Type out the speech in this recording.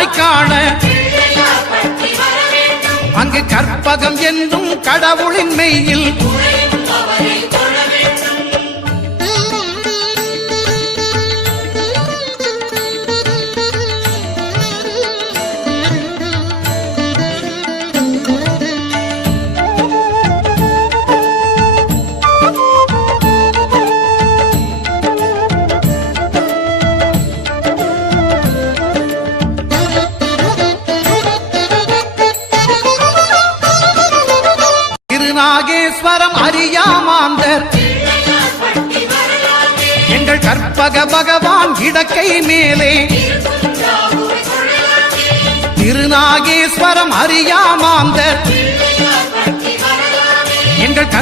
கண்ணாய் காண அங்கு கற்பகம் என்னும் கடவுளின் மெய்யில் நாகேஸ்வரம் அறியாமாந்தர் எங்கள் கற்பக பகவான் இடக்கை மேலே திருநாகேஸ்வரம் அறியாமாந்தர் எங்கள்